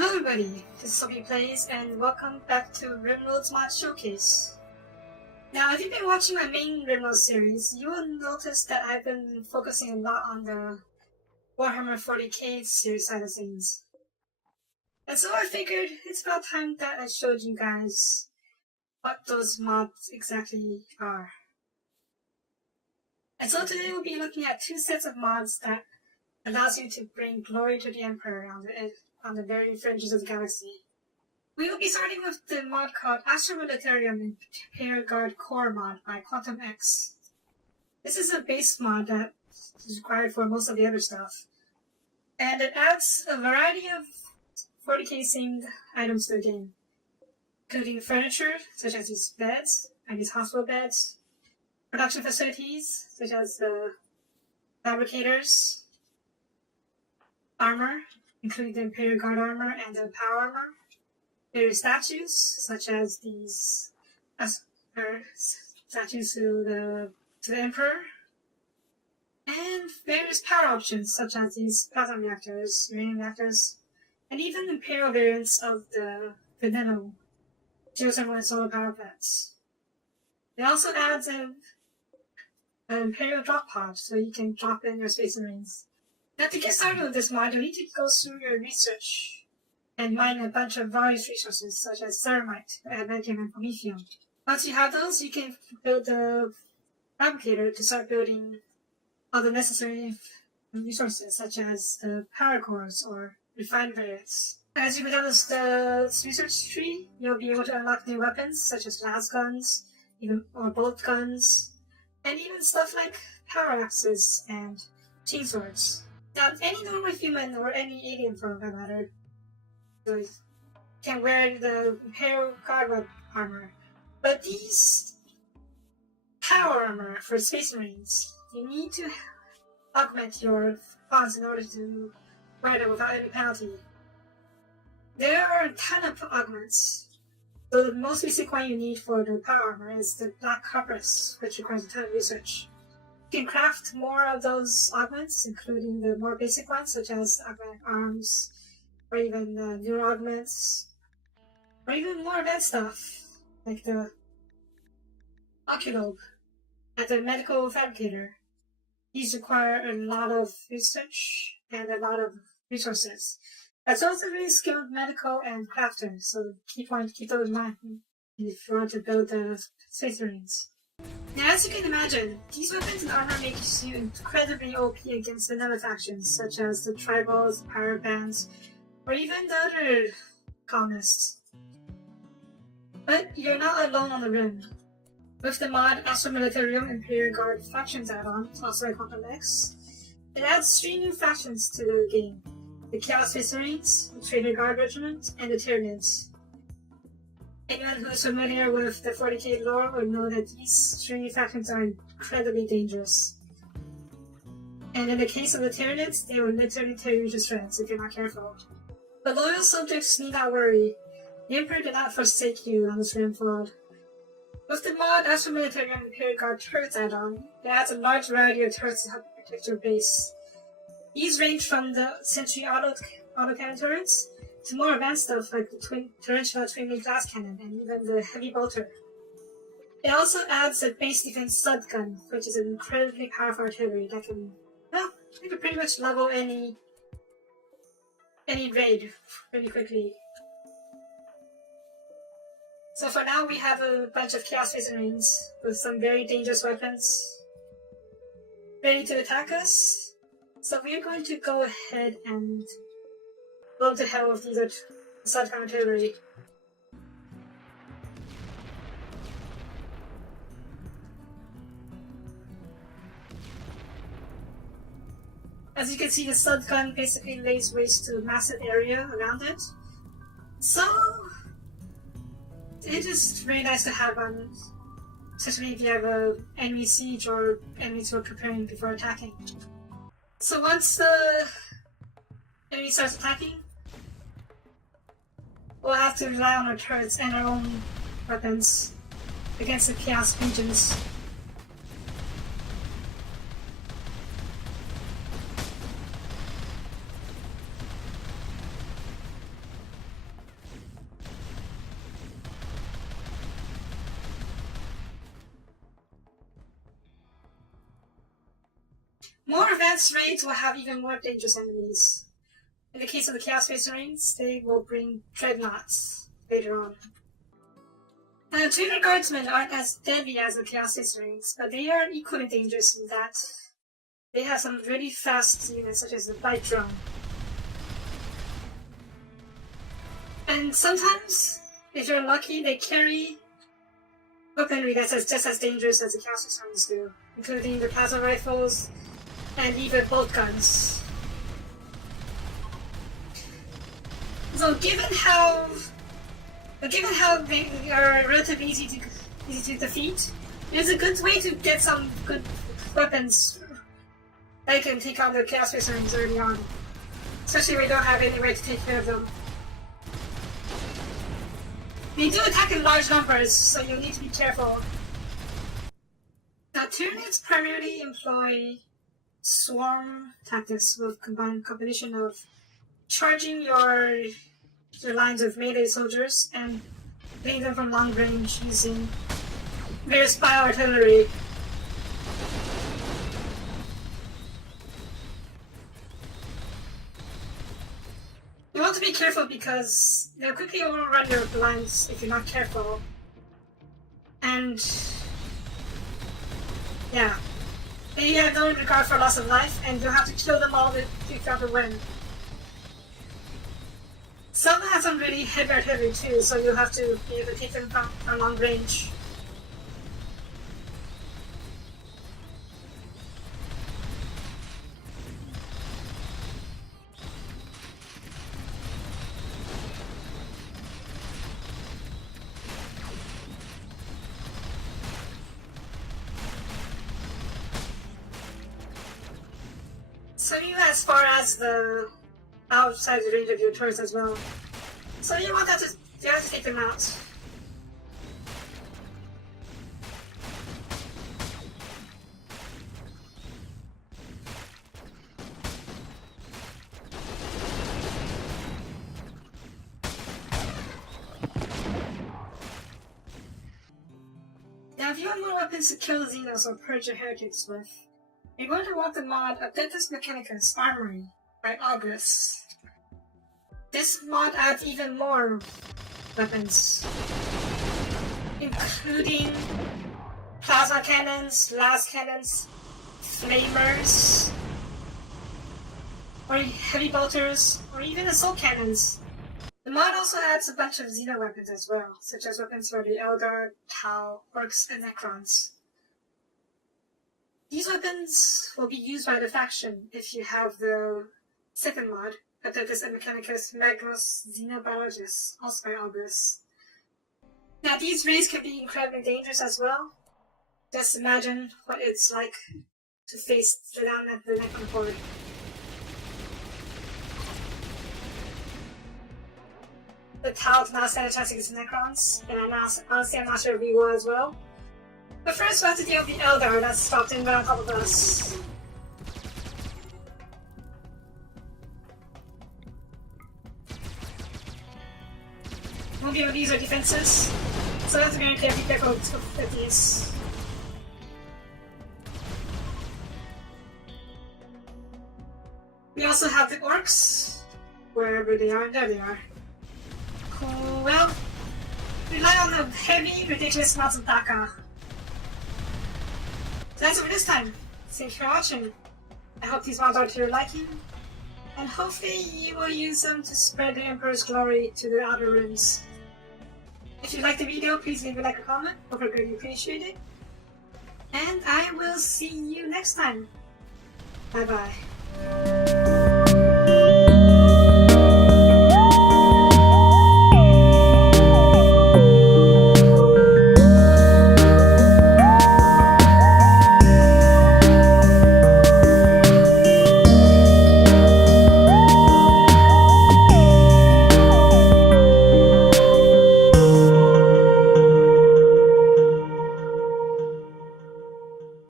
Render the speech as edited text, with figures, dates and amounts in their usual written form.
Hello everybody, this is Sophie Plays and welcome back to RimWorld's Mod Showcase. Now if you've been watching my main RimWorld series, you will notice that I've been focusing a lot on the Warhammer 40k series side of things. And so I figured it's about time that I showed you guys what those mods exactly are. And so today we'll be looking at two sets of mods that allows you to bring glory to the Emperor on the very fringes of the galaxy. We will be starting with the mod called Astra Militarum Imperial Guard Core mod by QuantumX. This is a base mod that is required for most of the other stuff. And it adds a variety of 40k themed items to the game, including furniture, such as these beds and these hospital beds, production facilities, such as the fabricators, armor, including the Imperial Guard armor and the power armor, various statues, such as these statues to the Emperor, and various power options, such as these plasma reactors, uranium reactors, and even Imperial variants of the Veneno, geothermal and solar power plants. It also adds an Imperial drop pod, so you can drop in your Space Marines. Now to get started with this mod, you need to go through your research and mine a bunch of various resources such as ceramite, adamantium, and promethium. Once you have those, you can build the fabricator to start building all the necessary resources such as the power cores or refined variants. As you go down the research tree, you'll be able to unlock new weapons such as las guns, or bolt guns, and even stuff like power axes and chain swords. Now, any normal human or any alien for that matter can wear the Imperial Guard armor, but these power armor for Space Marines, you need to augment your funds in order to wear them without any penalty. There are a ton of augments. So the most basic one you need for the power armor is the Black Copperus, which requires a ton of research. You can craft more of those augments, including the more basic ones, such as augmented arms, or even newer augments, or even more advanced stuff, like the Oculobe and the Medical Fabricator. These require a lot of research and a lot of resources, as well as a really skilled medical and crafter, so keep those in mind if you want to build the Space Marines. Now, as you can imagine, these weapons and armor make you incredibly OP against vanilla factions, such as the Tribals, Pirate Bands, or even the other colonists. But you're not alone on the rim. With the mod Astra Militarum Imperial Guard Factions add-on, also by QuantumX, it adds 3 new factions to the game: the Chaos Space Marines, the Traitor Guard Regiment, and the Tyranids. Anyone who is familiar with the 40k lore will know that these 3 factions are incredibly dangerous. And in the case of the Tyranids, they will literally tear you to shreds if you're not careful. The loyal subjects need not worry. The Emperor did not forsake you on this RimWorld. With the mod Astra Militarum Imperial Guard Turrets add-on, it adds a large variety of turrets to help you protect your base. These range from the Sentry autocannon turrets to more advanced stuff like the Torrential Twin-Wing Glass Cannon and even the Heavy Bolter. It also adds a base defense stud gun, which is an incredibly powerful artillery that can, well, you can pretty much level any raid really quickly. So for now, we have a bunch of Chaos Space Marines with some very dangerous weapons ready to attack us. So we're going to go ahead and blow to hell with these assault artillery. As you can see, the stud gun basically lays waste to a massive area around it. So it is really nice to have on, especially if you have an enemy siege or enemies who are preparing before attacking. So once the enemy starts attacking, we'll have to rely on our turrets and our own weapons against the Chaos Legions. advanced raids will have even more dangerous enemies. In the case of the Chaos Space Marines, they will bring dreadnoughts later on. Now, Trader Guardsmen aren't as deadly as the Chaos Space Marines, but they are equally dangerous in that they have some really fast units such as the Light Drone. And sometimes, if you're lucky, they carry weaponry that's just as dangerous as the Chaos Space Marines do, including the plasma rifles and even bolt guns. So given how they are relatively easy to defeat, it's a good way to get some good weapons that can take on the Chaos Space Marines early on, especially when you don't have any way to take care of them. They do attack in large numbers, so you'll need to be careful. Now, Tyranids primarily employ swarm tactics with combination of charging your lines of melee soldiers and hitting them from long range using various bioartillery. You want to be careful because they'll quickly overrun your lines if you're not careful. And yeah, they have no regard for loss of life, and you'll have to kill them all if you have to win. Some have some really heavy artillery too, so you'll have to be able to take them from long range. So you as far as the outside the range of your turrets as well. So you have to take them out. Now if you want more weapons to kill Xenos or purge your heretics with, you're going to want the mod Adeptus Mechanicus Armoury by Ogliss. This mod adds even more weapons, including plasma cannons, las cannons, flamers, or heavy bolters, or even assault cannons. The mod also adds a bunch of Xeno weapons as well, such as weapons for the Eldar, Tau, Orcs, and Necrons. These weapons will be used by the faction if you have the second mod, Adeptus and Mechanicus, Magos, Xenobiologis, also by Ogliss. Now these raids can be incredibly dangerous as well. Just imagine what it's like to face the Necron horde. The Tau now stand a chance against the Necrons, and honestly I'm not sure if we will as well. But first we have to deal with the Eldar that's stopped in right on top of us. Won't be able to use our defenses, so we have to be careful with these. We also have the Orcs, wherever they are, there they are. Cool, well, rely on the heavy, ridiculous amounts of Daka. So that's it for this time. Thanks for watching. I hope these mods are to your liking, and hopefully you will use them to spread the Emperor's glory to the outer rims. If you liked the video, please leave a like or comment, I would greatly appreciate it. And I will see you next time. Bye bye.